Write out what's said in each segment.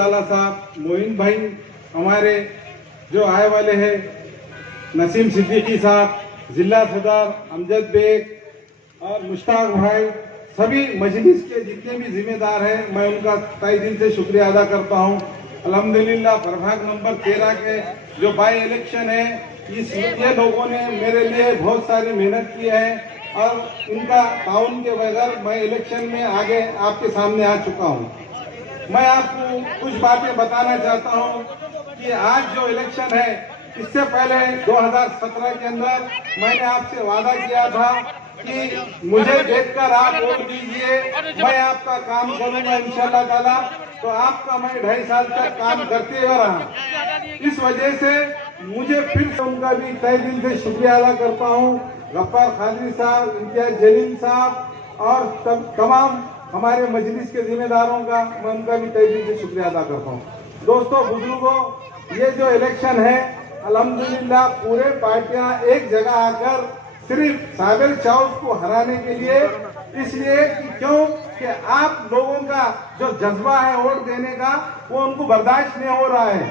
लाला साहब, मोइन भाई, हमारे जो आए वाले हैं नसीम सिद्दीकी साहब, जिला सदर अमजद बेग और मुश्ताक भाई, सभी मजलिस के जितने भी जिम्मेदार हैं, मैं उनका तहे दिल से शुक्रिया अदा करता हूं। अल्हम्दुलिल्लाह प्रभाग नंबर 13 के जो बाई इलेक्शन है, ये लोगों ने मेरे लिए बहुत सारी मेहनत की है और इनका ताउन के बगैर मैं इलेक्शन में आगे आपके सामने आ चुका हूं। मैं आपको कुछ बातें बताना चाहता हूं कि आज जो इलेक्शन है, इससे पहले 2017 के अंदर मैंने आपसे वादा किया था कि मुझे देखकर आप वोट दीजिए, मैं आपका काम करूंगा इंशाअल्लाह ताला। तो आपका मैं 2.5 साल तक काम करते हुए रहा। इस वजह से मुझे फिर से उनका भी तहे दिल से शुक्रिया अदा करता हूं। गफ्फार खादरी साहब, इम्तियाज जलील साहब और तमाम हमारे मजलिस के जिम्मेदारों का मैं उनका भी तहे दिल से शुक्रिया अदा करता हूं। दोस्तों बुजुर्गों, ये जो इलेक्शन है अल्हम्दुलिल्लाह पूरे पार्टियां एक जगह आकर सिर्फ साबिर चाउस को हराने के लिए, इसलिए क्यों कि आप लोगों का जो जज्बा है वोट देने का वो उनको बर्दाश्त नहीं हो रहा है।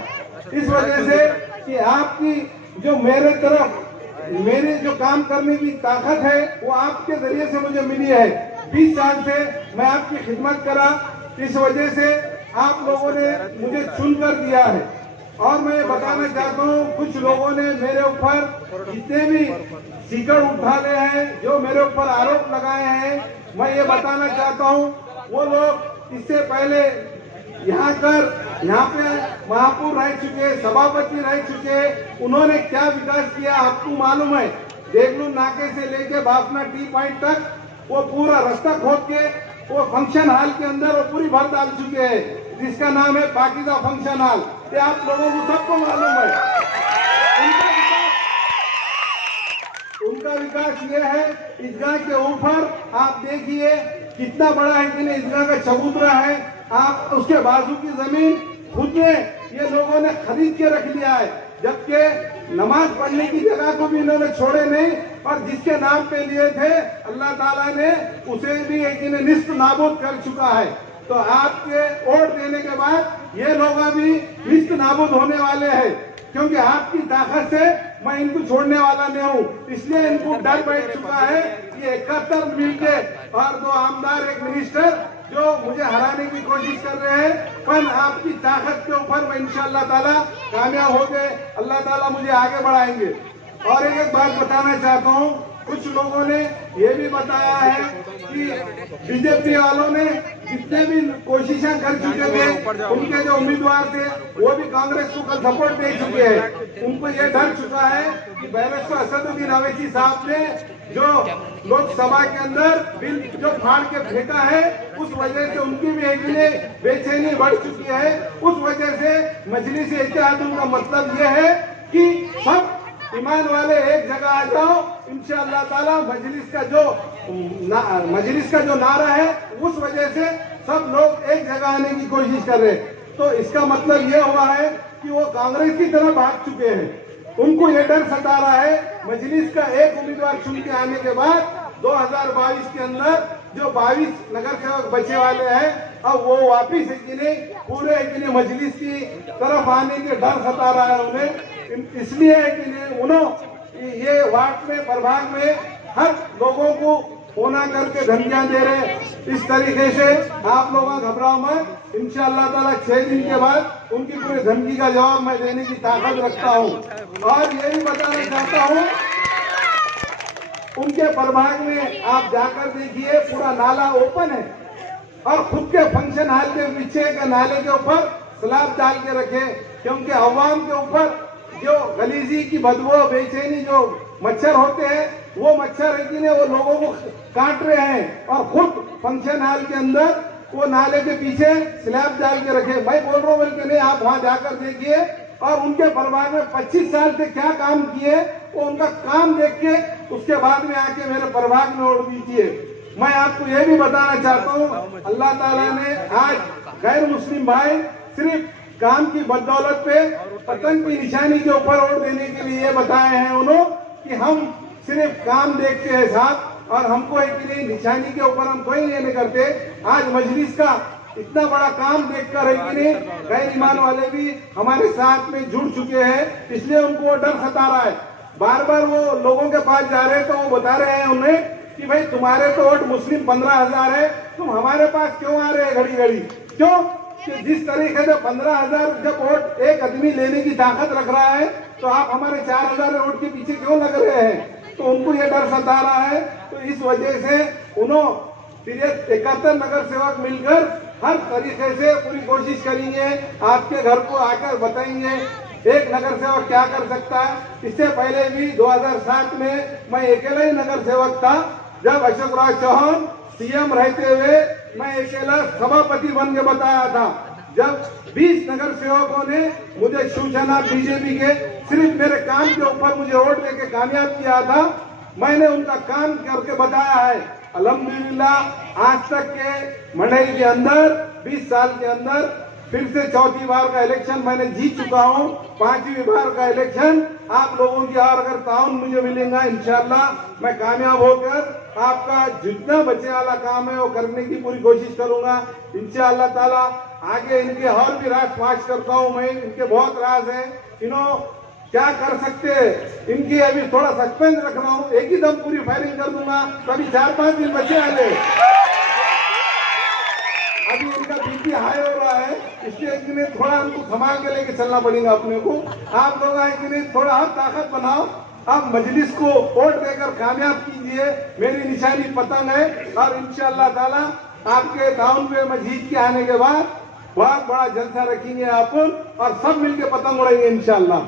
इस वजह से कि आपकी जो मेरे तरफ मेरे जो काम करने की ताकत है वो आपके जरिए से मुझे मिली है। 20 साल से मैं आपकी खिदमत करा, इस वजह से आप लोगों ने मुझे चुनकर दिया है। और मैं बताना चाहता हूँ, कुछ लोगों ने मेरे ऊपर जितने भी सीकड़ उठाए हैं, जो मेरे ऊपर आरोप लगाए हैं, मैं ये बताना चाहता हूँ वो लोग इससे पहले यहाँ पे महापौर रह चुके, सभापति रह चुके, उन्होंने क्या विकास किया आपको मालूम है। देगलू नाके से लेके बाफना टी पॉइंट तक वो पूरा रास्ता खोद के वो फंक्शन हॉल के अंदर वो पूरी भर डाल चुके हैं, जिसका नाम है पाकिजा फंक्शन हॉल। ये आप लोगों को सबको मालूम है। उनका विकास ये है, ईदगाह के ऊपर आप देखिए कितना बड़ा है कि नहीं, ईदगाह का चबूतरा है, आप उसके बाजू की जमीन खुद ने ये लोगों ने खरीद के रख लिया है, जबकि नमाज पढ़ने की जगह को भी इन्होंने छोड़े नहीं। और जिसके नाम पे लिए थे अल्लाह ताला ने उसे भी एक निस्त नाबूद कर चुका है। तो आपके वोट देने के बाद ये लोग भी निस्त नाबूद होने वाले हैं, क्योंकि आपकी ताकत से मैं इनको छोड़ने वाला नहीं हूँ। इसलिए इनको डर बैठ चुका है कि 71 मिलके और 2 आमदार, 1 मिनिस्टर जो मुझे हराने की कोशिश कर रहे हैं, पर आपकी ताकत के ऊपर मैं इंशाअल्लाह ताला कामयाब हो गए, अल्लाह ताला मुझे आगे बढ़ाएंगे। और एक बात बताना चाहता हूँ, कुछ लोगों ने ये भी बताया है कि बीजेपी वालों ने जितने भी कोशिशें कर चुके थे, उनके जो उम्मीदवार थे वो भी कांग्रेस को कल सपोर्ट दे चुके हैं। उनको ये डर चुका है कि बैरिस्टर असदुद्दीन अवैसी साहब ने जो लोकसभा के अंदर बिल जो फाड़ के फेंका है, उस वजह से उनकी भी एक बेचैनी बढ़ चुकी है। उस वजह से मजलिस इत्तेहाद का मतलब ये है कि सब ईमान वाले एक जगह आ जाओ, इंशाअल्लाह ताला मजलिस का जो नारा है, उस वजह से सब लोग एक जगह आने की कोशिश कर रहे हैं। तो इसका मतलब ये हुआ है कि वो कांग्रेस की तरफ भाग चुके हैं। उनको ये डर सता रहा है, मजलिस का एक उम्मीदवार चुन के आने के बाद 2022 के अंदर जो 22 नगर सेवक बचे वाले हैं, अब वो वापिस पूरे मजलिस की तरफ आने के डर सता रहा है उन्हें। इसलिए उन्होंने ये वार्ड में, प्रभाग में हर लोगों को फोना करके धमकियां दे रहे हैं। इस तरीके से आप लोगों घबराओ मत, इंशाअल्लाह ताला 6 दिन के बाद उनकी पूरी धमकी का जवाब मैं देने की ताकत रखता हूं। और ये भी बताना चाहता हूं, उनके प्रभाग में आप जाकर देखिए, पूरा नाला ओपन है और खुद के फंक्शन हॉल के पीछे के नाले के ऊपर स्लैब डाल के रखे, क्योंकि अवाम के ऊपर जो गलीजी की बदबू, बेचैनी जो मच्छर होते हैं, वो मच्छर है वो लोगों को काट रहे हैं। और खुद फंक्शन हॉल के अंदर वो नाले के पीछे स्लैब डाल के रखे। मैं बोल रहा हूँ बल्कि नहीं, आप वहां जाकर देखिए और उनके परिवार में 25 साल से क्या काम किए, वो उनका काम देख के उसके बाद में आके मेरे परिवार में वोट दीजिए। मैं आपको ये भी बताना चाहता हूँ, अल्लाह ताला ने आज गैर मुस्लिम भाई सिर्फ काम की बदौलत पे पतंग की निशानी के ऊपर वोट देने के लिए बताए हैं उन्होंने कि हम सिर्फ काम देखते हैं साहब, और हमको एक निशानी के ऊपर हम कोई ये नहीं करते। आज मजलिस का इतना बड़ा काम देखकर है कि नहीं गैर ईमान वाले भी हमारे साथ में जुड़ चुके हैं, इसलिए उनको वो डर सता रहा है। बार बार वो लोगों के पास जा रहे हैं तो वो बता रहे हैं उन्हें कि भाई तुम्हारे तो वोट मुस्लिम 15,000 है, तुम हमारे पास क्यों आ रहे हैं घड़ी घड़ी, क्यों कि जिस तरीके से 15,000 जब वोट एक आदमी लेने की ताकत रख रहा है तो आप हमारे 4,000 वोट के पीछे क्यों लग रहे हैं। तो उनको ये डर सता रहा है। तो इस वजह से उन्होंने 71 नगर सेवक मिलकर हर तरीके से पूरी कोशिश करेंगे, आपके घर को आकर बताएंगे एक नगर सेवक क्या कर सकता है। इससे पहले भी 2007 में मैं अकेला ही नगर सेवक था, जब अशोक राज चौहान सीएम रहते हुए मैं अकेला सभापति बन के बताया था। जब 20 नगर सेवकों ने मुझे शिवसेना बीजेपी के सिर्फ मेरे काम के ऊपर मुझे वोट देके कामयाब किया था, मैंने उनका काम करके बताया है। अल्हम्दुलिल्लाह आज तक के मंडल के अंदर 20 साल के अंदर फिर से चौथी बार का इलेक्शन मैंने जीत चुका हूं। 5वीं बार का इलेक्शन आप लोगों की और अगर ताउन मुझे मिलेगा इंशाल्लाह मैं कामयाब होकर आपका जितना बचे वाला काम है वो करने की पूरी कोशिश करूंगा इंशाल्लाह ताला। आगे इनके और भी राज पाँच करता हूं मैं, इनके बहुत राज है, इन्हों क्या कर सकते हैं इनकी अभी थोड़ा सस्पेंस रख रहा हूँ, एक ही दम पूरी फायरिंग कर दूंगा। तो अभी 4-5 दिन बचे वाले, अभी इनका बीपी हाई हो रहा है, इसलिए कि नहीं थोड़ा हमको संभाल के लेके चलना पड़ेगा अपने को। आप लोग आए कि नहीं थोड़ा और ताकत बनाओ, आप मजलिस को वोट देकर कामयाब कीजिए। मेरी निशानी पतंग है और इंशाअल्लाह ताला आपके टाउन में मैं जीत के आने के बाद बहुत बड़ा जलसा रखेंगे अपन और सब मिलके पतंग उड़ाएंगे इंशाअल्लाह।